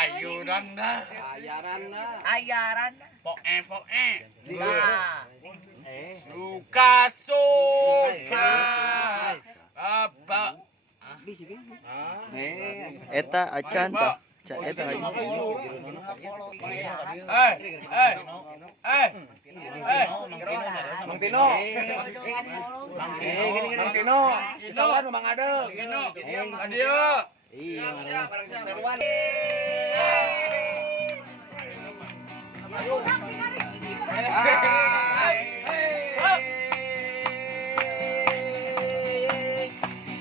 ayuran dah. Ayaran. Poe. Nah. Suka. Apa? Eta acan tah. Eta acan. Mang Tino. Mang Tino. Isawan Mang Ade. Adio. Iya. Seruan.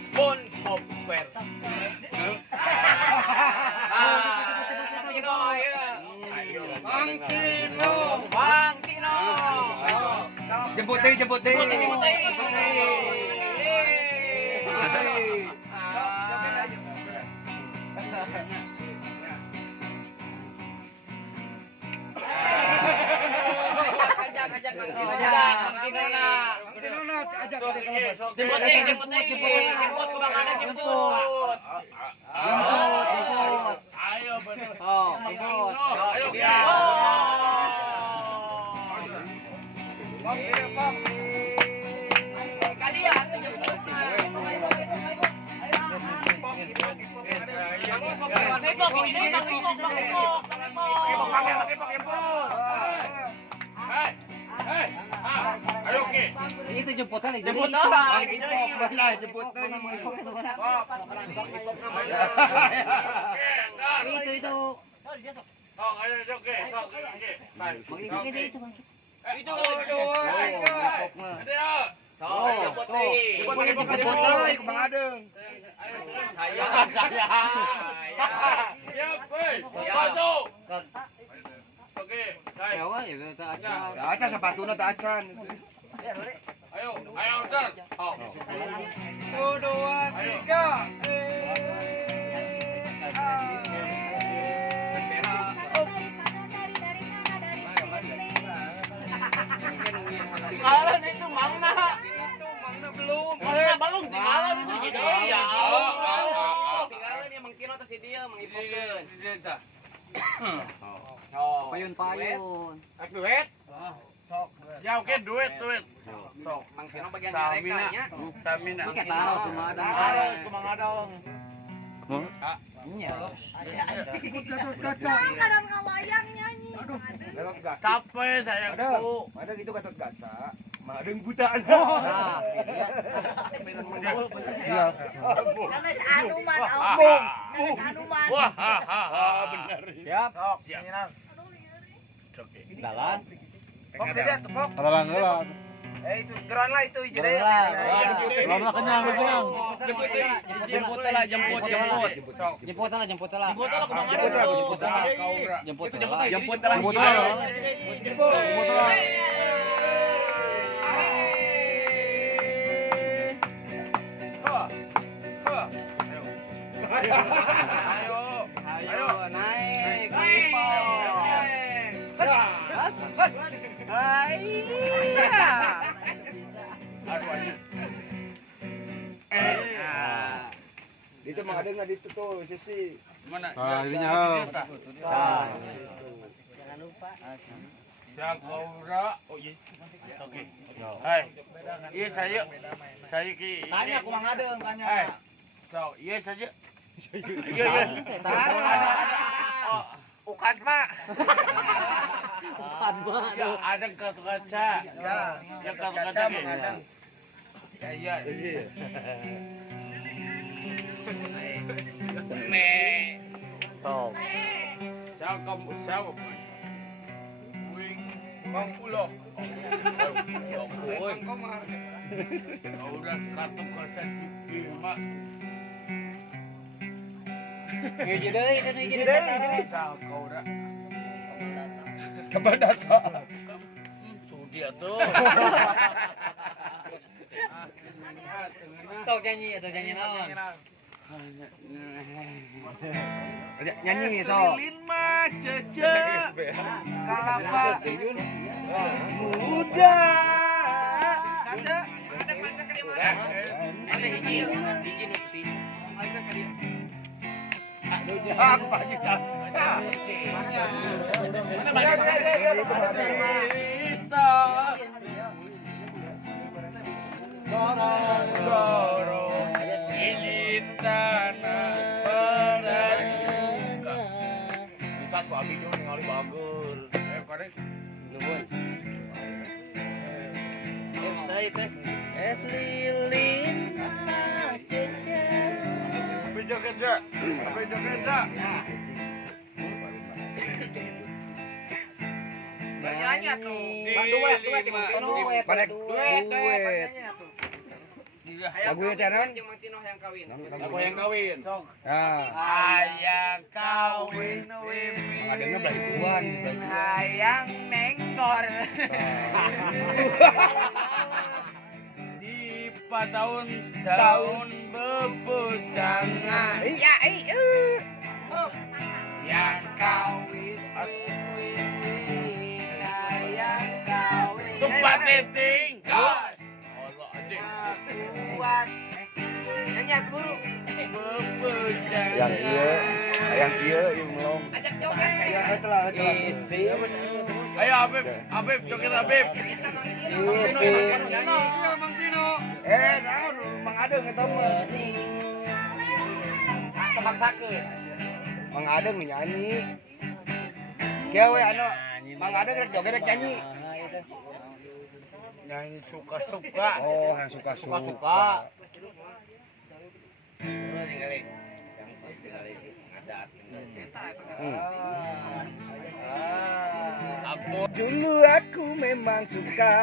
SpongeBob SquarePants. Bang Tino. Jemput deh. Ayo bener. Ayo oke. Itu jemputan nih. Jemput. Itu. Oh, ayo oke. Itu. Itu doang. Saya. Siap, woi. Maju. Oke, guys. Acan sepatuna tak acan. Ayo, Dar. Oh. 1, 2, 3. Tinggalan itu Mangna. Belum. Belum tinggalan itu jadi. Ya Allah. Tinggalan ya Mang Tino teh si dia mengipokeun. Payun. Duit. Ya oke duit. Sok Mang Tino bagian Samina. merekanya. Samina. Kita tahu kumaha Harus Mang Adong. Iya. Kadang ngawayang nyanyi. Capek sayangku. Ada gitu Gatot Kaca. Mah ada yang buta. Nah, Iya. Karena anu man album. Anu man. Wah, benar. siap. Siap. Oke. Dalan. Ngelang. Itu geran lah itu jadi. Lama kenyang. Jemput lah. Jemput Ayo naik. Itu mah ada enggak itu tuh sisi. Mana? Ininya. Jangan lupa. Jagoura. Oh iya. Oke. Hai. Iya saya ki. Tanya aku Mang Adeng tanya. Hai. So, iya saja. Iya. Ukan Pak. Bukan mah. Ya, ada kartu kaca. Ya kartu kaca ada. Ya. Sok. Siapa? Mang Pulo. Udah kartu kaca lima. Hiji deui. Jagoura. Kabar data. Sudi atuh. Sok nyanyi naon? Nyanyi sok. Lilin mah cece. Kalapa. Muda. Sada. Ada mangga ka di mana? Ada hiji nu putih. Mangga ka di. Aku pagi dah. Es lilin Nyanyi tuh. duet Lagu yang tenan. Aku yang kawin. Nah, Ayang kawin adanya belah ibuan. Ayang nengkor di tahun bebujangan Iya, yang kawin ayang kawin tempat titing gas Allah anjing Nyanyi buru. bebujangan Yang iya melong. Ajak joget. ayo Habib joget Habib Mang Tino. Naon Mang Adeng eta mah. Kemaksakeun. Mang Adeng nyanyi. Kieu we anu Mang Adeng rek joget rek nyanyi. nyanyi suka-suka Oh, yang suka-suka. Dulu aku memang suka.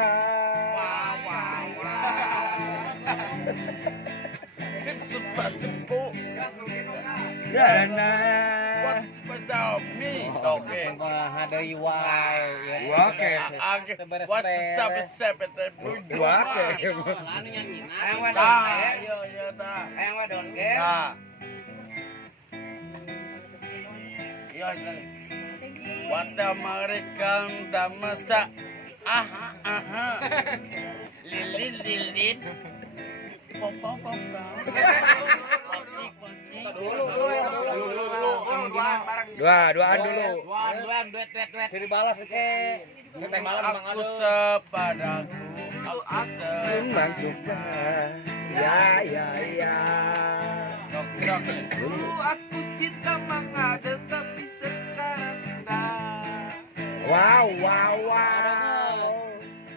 sepa-sepu Dana. what's about me oke Hadeuy wae. Oke. what's up sepet Oke. Hayang wadon. iya ta Hayang wadon ge. nah iya wata marikan tamasa aha lilin pom Duaan dulu. Duan duet. Siri balas ke. Teh malam Mang aku Adeng. sepadaku aku Memang suka. Ya. Dulu aku cinta Mang Adeng tapi sekarang enggak. Wow.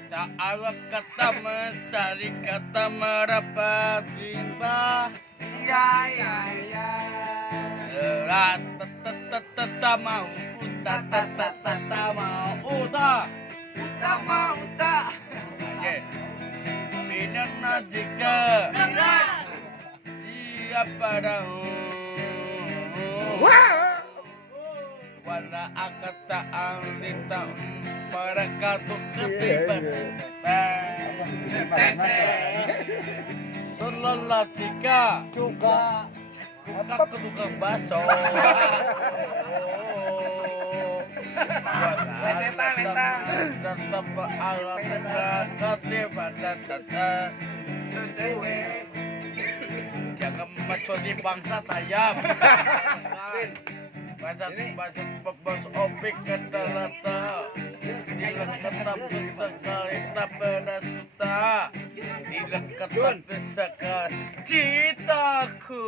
tak ada kata mesari kata merapat rimba Ya. tata mau tata mau uta Tak mau tak. oke pinana jika siapa tahu wala akata ang lintang para katuk ketiban Selalah tika Juga. Kakak ke tukang baso Leta. Dan tempat alat ketiban tata Sejewes. Jangan maco di bangsa tayam Baca bebas opik kata lata Dilek kata sekali tak pernah suta Dilek kata sekali citaku